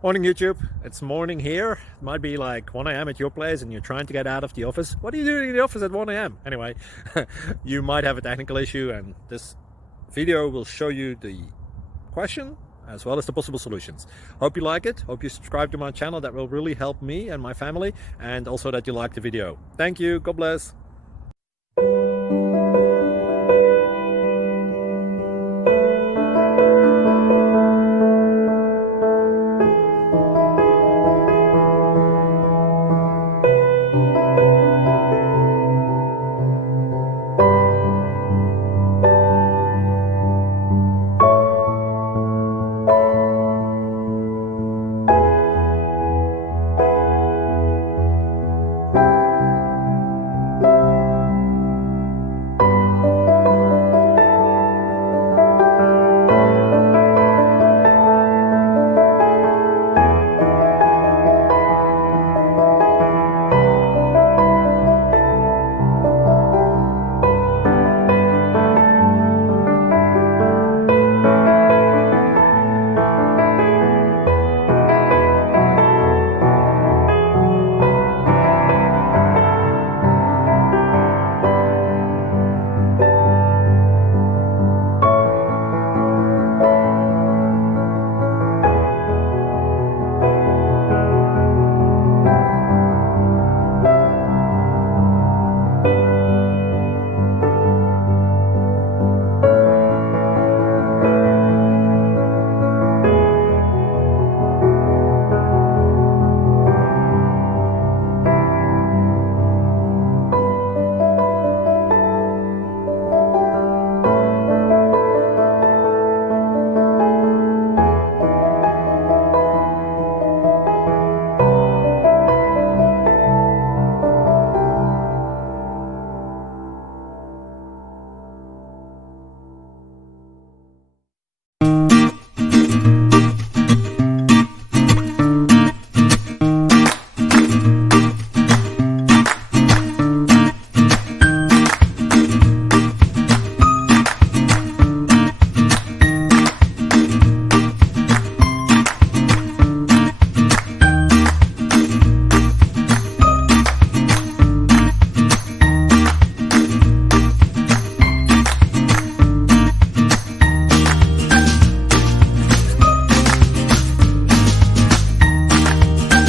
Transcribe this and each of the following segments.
Morning YouTube, it's morning here. It might be like 1 a.m. at your place and you're trying to get out of the office. What are you doing in the office at 1 a.m.? Anyway, you might have a technical issue and this video will show you the question as well as the possible solutions. Hope you like it, hope you subscribe to my channel. That will really help me and my family, and also that you like the video. Thank you, God bless.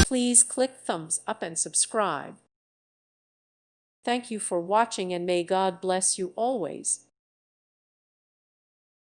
Please click thumbs up and subscribe. Thank you for watching and may God bless you always.